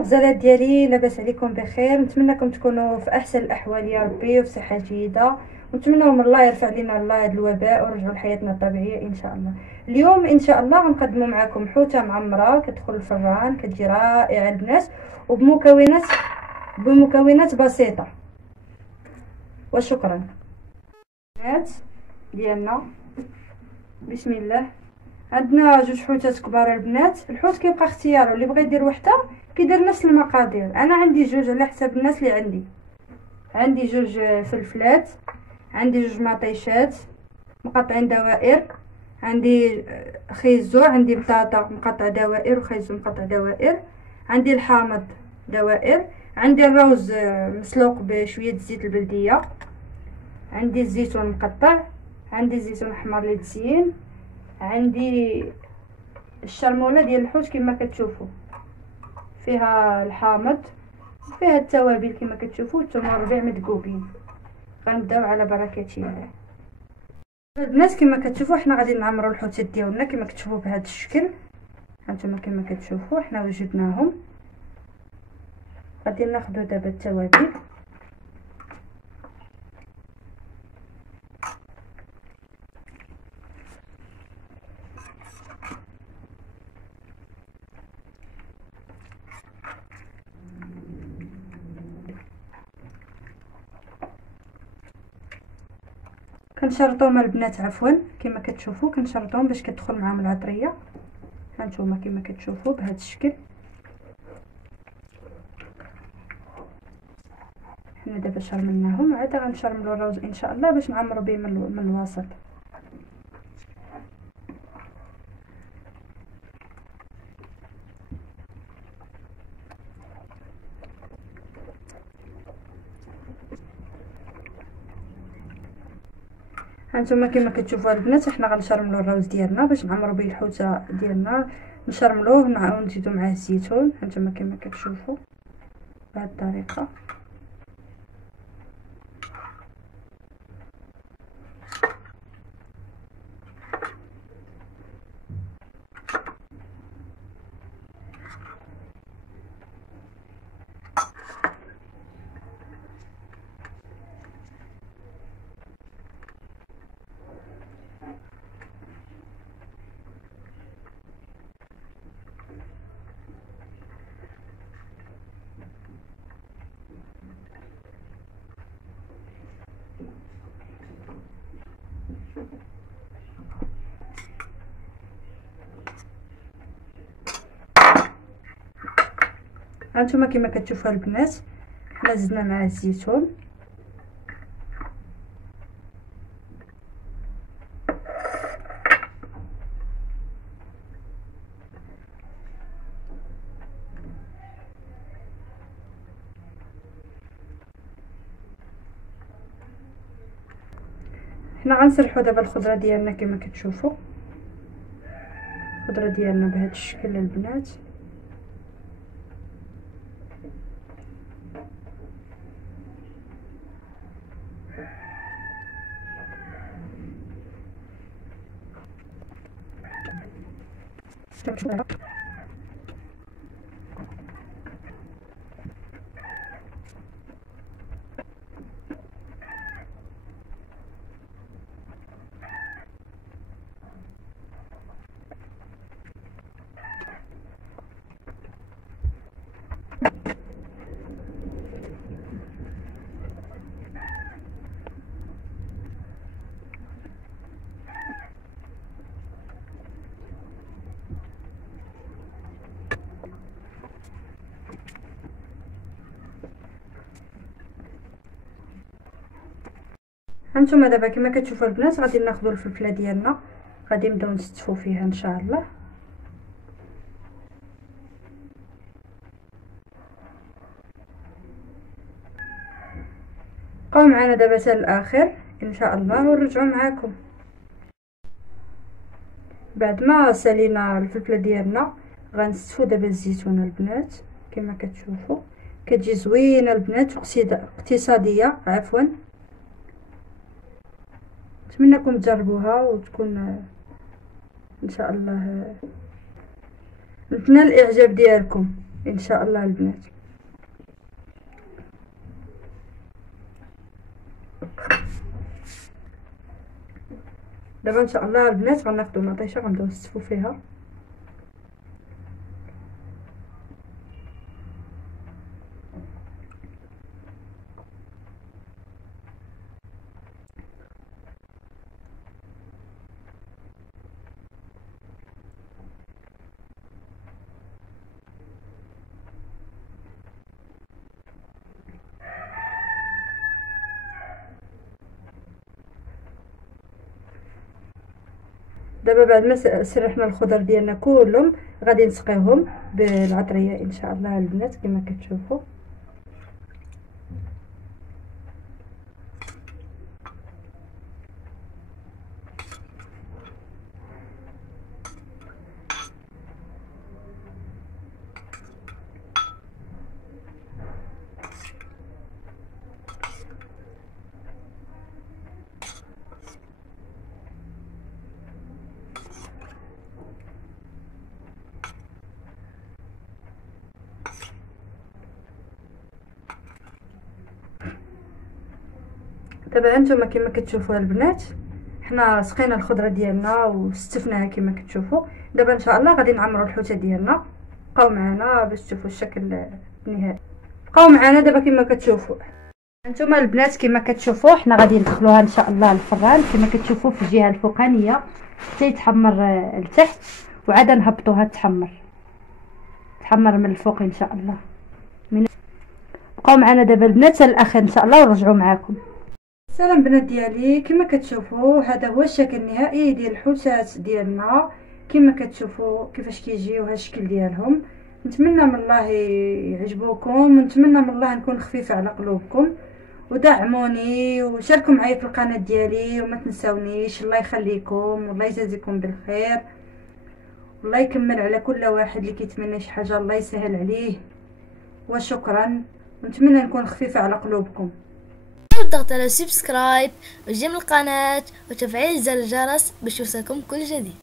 الغزالات ديالي، لاباس عليكم بخير؟ نتمنىكم تكونوا في احسن الاحوال يا ربي وفي صحه جيده، ونتمنى من الله يرفع لنا الله هذا الوباء ونرجعوا لحياتنا الطبيعيه ان شاء الله. اليوم ان شاء الله غنقدموا معكم حوته معمره كتدخل الفران، كتجي رائعه البنات وبمكونات بسيطه. وشكرا. البنات ديالنا بسم الله، عندنا جوج حوتات كبار البنات. الحوت كيبقى اختياره، اللي بغى يدير وحده كيدير نفس المقادير. انا عندي جوج على حسب الناس اللي عندي جوج فلفلات، عندي جوج مطيشات مقطعين دوائر، عندي خيزو، عندي بطاطا مقطع دوائر وخيزو مقطع دوائر، عندي الحامض دوائر، عندي الروز مسلوق بشويه زيت البلديه، عندي الزيتون مقطع، عندي الزيتون احمر للتزيين، عندي الشرموله ديال الحوت كما كتشوفوا، فيها الحامض، فيها التوابل كما كتشوفوا، الثوم والربيع مدقوقين. غنبداو على بركه الله. البنات كما كتشوفوا حنا غادي نعمروا الحوتات ديالنا كما كتشوفوا بهذا الشكل. هانتوما كما كتشوفوا حنا وجدناهم. غادي ناخذوا دابا التوابل، كنشرطوهم البنات عفوا كما كتشوفوا، كنشرطوهم باش كتدخل معاهم العطريه. هانتوما كما كتشوفوا بهذا الشكل. حنا دابا شرملناهم، عاد غنشرملوا الروز ان شاء الله باش نعمروا به من الوسط. هانتوما كما كتشوفوا البنات حنا غنشرملوا الروز ديالنا باش نعمروا به الحوته ديالنا، نشرملوه ونزيدوا معاه الزيتون. هانتوما كما كتشوفوا بهذه الطريقه. هانتوما كما كتشوفوا البنات حنا زدنا مع الزيتون، حنا غنسرحوا دابا الخضره ديالنا كما كتشوفوا. الخضره ديالنا بهذا الشكل البنات. هانتوما دابا كما كتشوفوا البنات غادي ناخذوا الفلفله ديالنا، غادي نبداو نستفوا فيها ان شاء الله. بقاو معنا دابا حتى الاخر ان شاء الله ونرجعوا معكم. بعد ما سالينا الفلفله ديالنا غنستفوا دابا الزيتونه البنات كما كتشوفوا، كتجي زوينه البنات اقتصاديه عفوا. نتمنىكم تجربوها وتكون ان شاء الله نتمنى الاعجاب ديالكم. ان شاء الله البنات. دابا ان شاء الله البنات غناخدو مطيشه غنبداو نستفو فيها. دابا بعد ما سرحنا الخضر ديالنا كلهم غادي نسقيوهم بالعطريه ان شاء الله البنات كما كتشوفوا. دابا هانتوما كما كتشوفوا البنات حنا سقينا الخضره ديالنا واستفناها كما كتشوفوا. دابا ان شاء الله غادي نعمروا الحوته ديالنا. بقاو معنا باش تشوفوا الشكل النهائي. بقاو معنا دابا كما كتشوفوا هانتوما البنات كما كتشوفوا حنا غادي ندخلوها ان شاء الله الفران كما كتشوفوا في الجهه الفوقانيه حتى يتحمر لتحت وعاد نهبطوها تحمر من الفوق ان شاء الله. بقاو معنا دابا البنات الاخر ان شاء الله ونرجعوا معكم. السلام بنات ديالي، كما كتشوفوا هذا هو الشكل النهائي ديال الحوتات ديالنا. كما كتشوفوا كيفاش كيجيو هذا الشكل ديالهم. نتمنى من الله يعجبوكم ونتمنى من الله نكون خفيفه على قلوبكم ودعموني وشاركوا معايا في القناه ديالي وما تنساونيش. الله يخليكم والله يجازيكم بالخير والله يكمل على كل واحد اللي كيتمنى شي حاجه الله يسهل عليه وشكرا. ونتمنى نكون خفيفه على قلوبكم. اضغط على سبسكرايب وجيم القناة وتفعيل زر الجرس باش يوصلكم كل جديد.